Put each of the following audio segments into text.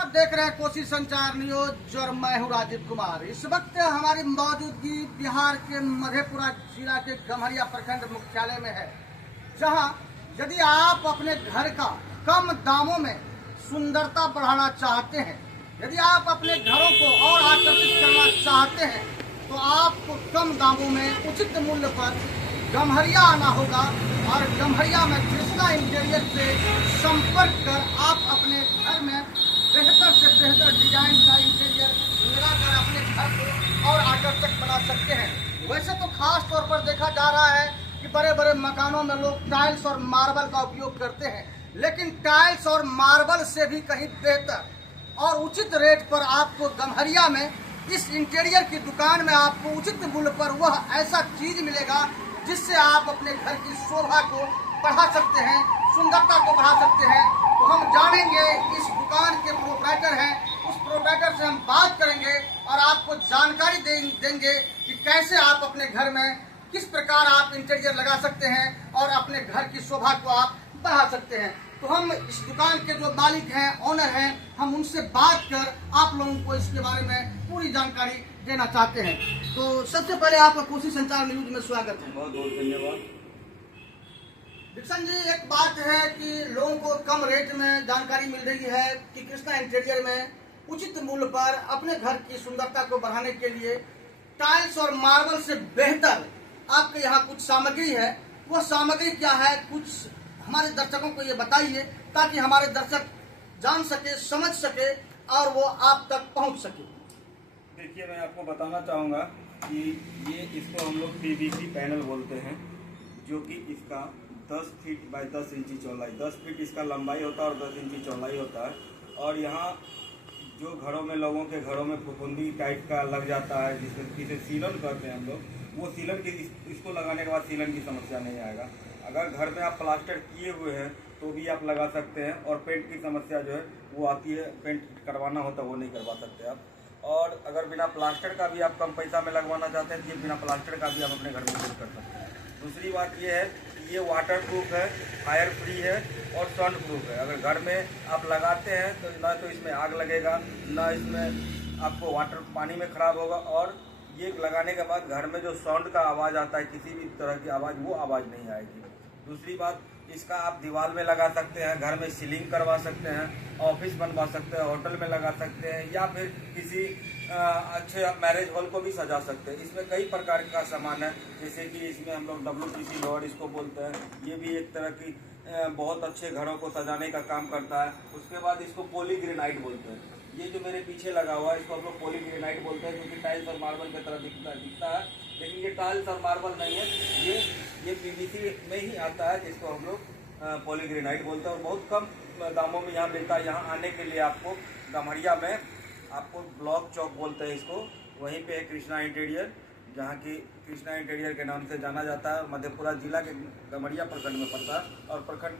आप देख रहे हैं कोसी संचार न्यूज और मैं हूं राजीव कुमार। इस वक्त हमारी मौजूदगी बिहार के मधेपुरा जिला के गम्हरिया प्रखंड मुख्यालय में है, जहां यदि आप अपने घर का कम दामों में सुंदरता बढ़ाना चाहते हैं, यदि आप अपने घरों को और आकर्षित करना चाहते हैं, तो आपको कम दामों में उचित मूल्य पर गम्हरिया आना होगा। और गम्हरिया में कृष्णा इंटीरियर से संपर्क कर आप अपने घर में बेहतर से बेहतर डिजाइन का इंटीरियर लगाकर अपने घर को और आकर्षक बना सकते हैं। वैसे तो खास तौर पर देखा जा रहा है कि बड़े बड़े मकानों में लोग टाइल्स और मार्बल का उपयोग करते हैं, लेकिन टाइल्स और मार्बल से भी कहीं बेहतर और उचित रेट पर आपको गम्हरिया में इस इंटीरियर की दुकान में आपको उचित मूल्य पर वह ऐसा चीज मिलेगा जिससे आप अपने घर की शोभा को बढ़ा सकते हैं, सुंदरता को बढ़ा सकते हैं। तो हम जानेंगे, इस दुकान के प्रोप्राइटर हैं, उस प्रोप्राइटर से हम बात करेंगे और आपको जानकारी देंगे कि कैसे आप अपने घर में किस प्रकार आप इंटीरियर लगा सकते हैं और अपने घर की शोभा को आप बढ़ा सकते हैं। तो हम इस दुकान के जो मालिक हैं, ऑनर हैं, हम उनसे बात कर आप लोगों को इसके बारे में पूरी जानकारी देना चाहते हैं। तो सबसे पहले आपका कोसी संचार न्यूज में स्वागत है। बहुत बहुत धन्यवाद। दीक्षण जी, एक बात है कि लोगों को कम रेट में जानकारी मिल रही है कि कृष्णा इंटीरियर में उचित मूल्य पर अपने घर की सुंदरता को बढ़ाने के लिए टाइल्स और मार्बल से बेहतर आपके यहाँ कुछ सामग्री है। वो सामग्री क्या है, कुछ हमारे दर्शकों को ये बताइए ताकि हमारे दर्शक जान सके, समझ सके और वो आप तक पहुंच सके। देखिए, मैं आपको बताना चाहूँगा कि ये इसको हम लोग पीवीसी पैनल बोलते हैं, जो कि इसका 10 फीट बाय 10 इंची चौड़ाई, 10 फीट इसका लंबाई होता है और 10 इंची चौड़ाई होता है। और यहाँ जो घरों में, लोगों के घरों में फफूंदी टाइप का लग जाता है, जिसे सीलन कहते हैं हम लोग, वो सीलन की इसको लगाने के बाद सीलन की समस्या नहीं आएगा। अगर घर में आप प्लास्टर किए हुए हैं तो भी आप लगा सकते हैं, और पेंट की समस्या जो है वो आती है, पेंट करवाना होता है वो नहीं करवा सकते आप। और अगर बिना प्लास्टर का भी आप कम पैसा में लगवाना चाहते हैं तो ये बिना प्लास्टर का भी आप अपने घर में यूज कर सकते हैं। दूसरी बात ये है कि ये वाटर प्रूफ है, फायर फ्री है और सन प्रूफ है। अगर घर में आप लगाते हैं तो ना तो इसमें आग लगेगा, ना इसमें आपको वाटर पानी में खराब होगा, और ये लगाने के बाद घर में जो साउंड का आवाज़ आता है, किसी भी तरह की आवाज़, वो आवाज़ नहीं आएगी। दूसरी बात, इसका आप दीवार में लगा सकते हैं, घर में सीलिंग करवा सकते हैं, ऑफिस बनवा सकते हैं, होटल में लगा सकते हैं, या फिर किसी अच्छे मैरिज हॉल को भी सजा सकते हैं। इसमें कई प्रकार का सामान है, जैसे कि इसमें हम लोग WPC बोर्ड इसको बोलते हैं, ये भी एक तरह की बहुत अच्छे घरों को सजाने का काम करता है। उसके बाद इसको पॉलीग्रेनाइट बोलते हैं। ये जो मेरे पीछे लगा हुआ है इसको हम लोग पॉलीग्रेनाइट बोलते हैं, जो कि टाइल्स और मार्बल की तरह दिखता है, लेकिन ये टाइल्स और मार्बल नहीं है, ये PVC में ही आता है, जिसको हम लोग पॉलीग्रेनाइट बोलते हैं। और बहुत कम दामों में यहाँ मिलता है। यहाँ आने के लिए आपको गम्हरिया में, आपको ब्लॉक चौक बोलते हैं इसको, वहीं पे है कृष्णा इंटीरियर, जहाँ की कृष्णा इंटीरियर के नाम से जाना जाता है। मधेपुरा जिला के गम्हरिया प्रखंड में पड़ता है, और प्रखंड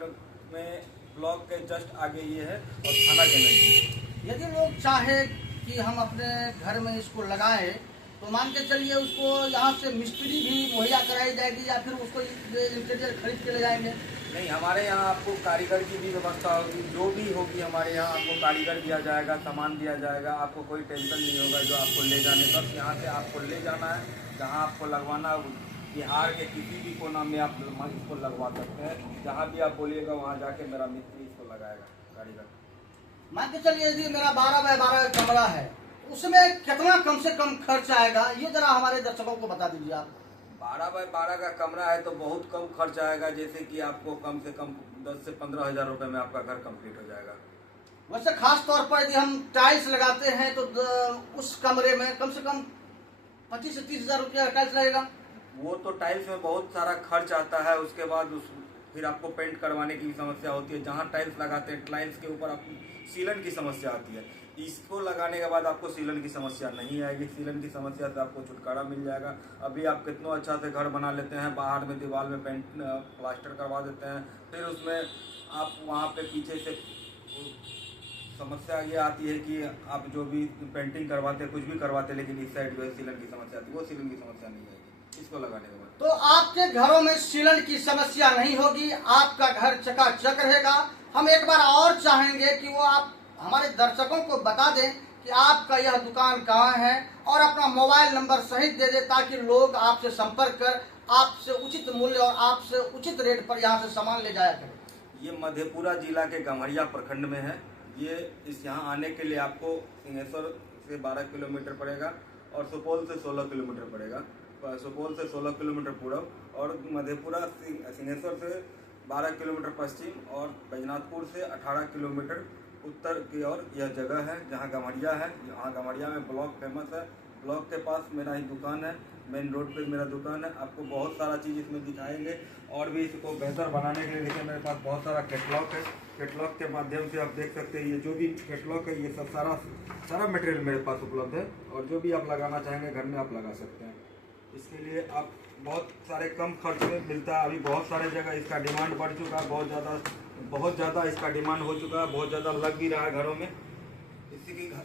में ब्लॉक के जस्ट आगे ये है, और थाना के नजदीक। यदि लोग चाहे कि हम अपने घर में इसको लगाएं, तो मान के चलिए उसको यहाँ से मिस्त्री भी मुहैया कराई जाएगी या फिर उसको इंटीरियर खरीद के ले जाएंगे? नहीं, हमारे यहाँ आपको कारीगर की भी व्यवस्था होगी, जो भी होगी हमारे यहाँ आपको कारीगर दिया जाएगा, सामान दिया जाएगा, आपको कोई टेंशन नहीं होगा जो आपको ले जाने का। यहाँ से आपको ले जाना है, जहाँ आपको लगवाना, बिहार के किसी भी कोना में आप इसको लगवा सकते हैं। जहाँ भी आप बोलिएगा वहाँ जाके मेरा मिस्त्री इसको लगाएगा, कारीगर। मान के चलिए यदि मेरा 12 बाय 12 का कमरा है, उसमें कितना कम से कम खर्च आएगा, ये जरा हमारे दर्शकों को बता दीजिए आप। 12 बाय 12 का कमरा है तो बहुत कम खर्च आएगा, जैसे कि आपको कम से कम 10 से 15 हज़ार रुपये में आपका घर कंप्लीट हो जाएगा। वैसे खास तौर पर यदि हम टाइल्स लगाते हैं तो उस कमरे में कम से कम 25 से 30 हज़ार रुपया टाइल्स लगेगा। वो तो टाइल्स में बहुत सारा खर्च आता है, उसके बाद फिर आपको पेंट करवाने की समस्या होती है। जहाँ टाइल्स लगाते हैं, टाइल्स के ऊपर आपको सीलन की समस्या आती है। इसको लगाने के बाद आपको सीलन की समस्या नहीं आएगी। सीलन की समस्या से आपको छुटकारा मिल जाएगा। अभी आप कितना अच्छा से घर बना लेते हैं, बाहर में दीवार में पेंट प्लास्टर करवा देते हैं, फिर उसमें आप वहाँ पे पीछे से समस्या ये आती है कि आप जो भी पेंटिंग करवाते हैं, कुछ भी करवाते हैं, लेकिन इस साइड जो है सीलन की समस्या आती है, वो सीलन की समस्या नहीं आएगी इसको लगाने के बाद। तो आपके घरों में सीलन की समस्या नहीं होगी, आपका घर चकाचक रहेगा। हम एक बार और चाहेंगे कि वो आप हमारे दर्शकों को बता दें कि आपका यह दुकान कहाँ है और अपना मोबाइल नंबर सहित दे दें ताकि लोग आपसे संपर्क कर आपसे उचित मूल्य और आपसे उचित रेट पर यहाँ से सामान ले जाया करें। ये मधेपुरा जिला के गम्हरिया प्रखंड में है। ये यहाँ आने के लिए आपको सिंहेश्वर से 12 किलोमीटर पड़ेगा और सुपौल से 16 किलोमीटर पड़ेगा। सुपौल से 16 किलोमीटर पूर्व और मधेपुरा सिंहेश्वर से 12 किलोमीटर पश्चिम और बैजनाथपुर से 18 किलोमीटर उत्तर की ओर यह जगह है जहाँ गम्हरिया है। यहाँ गम्हरिया में ब्लॉक फेमस है। ब्लॉक के पास मेरा ही दुकान है, मेन रोड पे मेरा दुकान है। आपको बहुत सारा चीज़ इसमें दिखाएंगे और भी इसको बेहतर बनाने के लिए देखिए मेरे पास बहुत सारा कैटलॉग है। कैटलॉग के माध्यम से आप देख सकते हैं ये जो भी कैटलॉग है ये सब सारा मटेरियल मेरे पास उपलब्ध है और जो भी आप लगाना चाहेंगे घर में आप लगा सकते हैं। इसके लिए आप बहुत सारे कम खर्च में मिलता है। अभी बहुत सारे जगह इसका डिमांड बढ़ चुका है, बहुत ज़्यादा इसका डिमांड हो चुका है, बहुत ज़्यादा लग भी रहा है घरों में।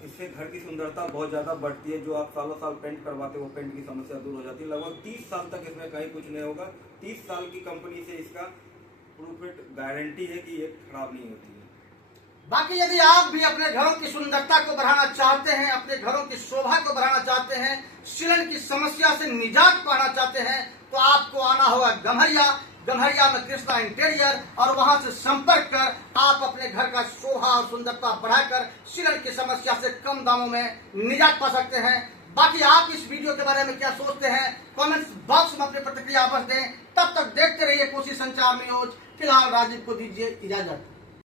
इससे घर की सुंदरता बहुत ज़्यादा बढ़ती है। जो आप सालों साल पेंट करवाते हो वो पेंट की समस्या दूर हो जाती है। लगभग 30 साल तक इसमें कहीं कुछ नहीं होगा। 30 साल की कंपनी से इसका प्रूफ गारंटी है कि ये खराब नहीं होती है। बाकी यदि आप भी अपने घरों की सुंदरता को बढ़ाना चाहते हैं, अपने घरों की शोभा को बढ़ाना चाहते हैं, सीलन की समस्या से निजात पाना चाहते हैं तो आपको आना होगा गम्हरिया। गम्हरिया में कृष्णा इंटीरियर और वहां से संपर्क कर आप अपने घर का शोभा और सुंदरता बढ़ाकर सीलन की समस्या से कम दामों में निजात पा सकते हैं। बाकी आप इस वीडियो के बारे में क्या सोचते हैं कमेंट्स बॉक्स में अपनी प्रतिक्रिया अवश्य दें। तब तक देखते रहिए कोसी संचार न्यूज। फिलहाल राजीव को दीजिए इजाजत।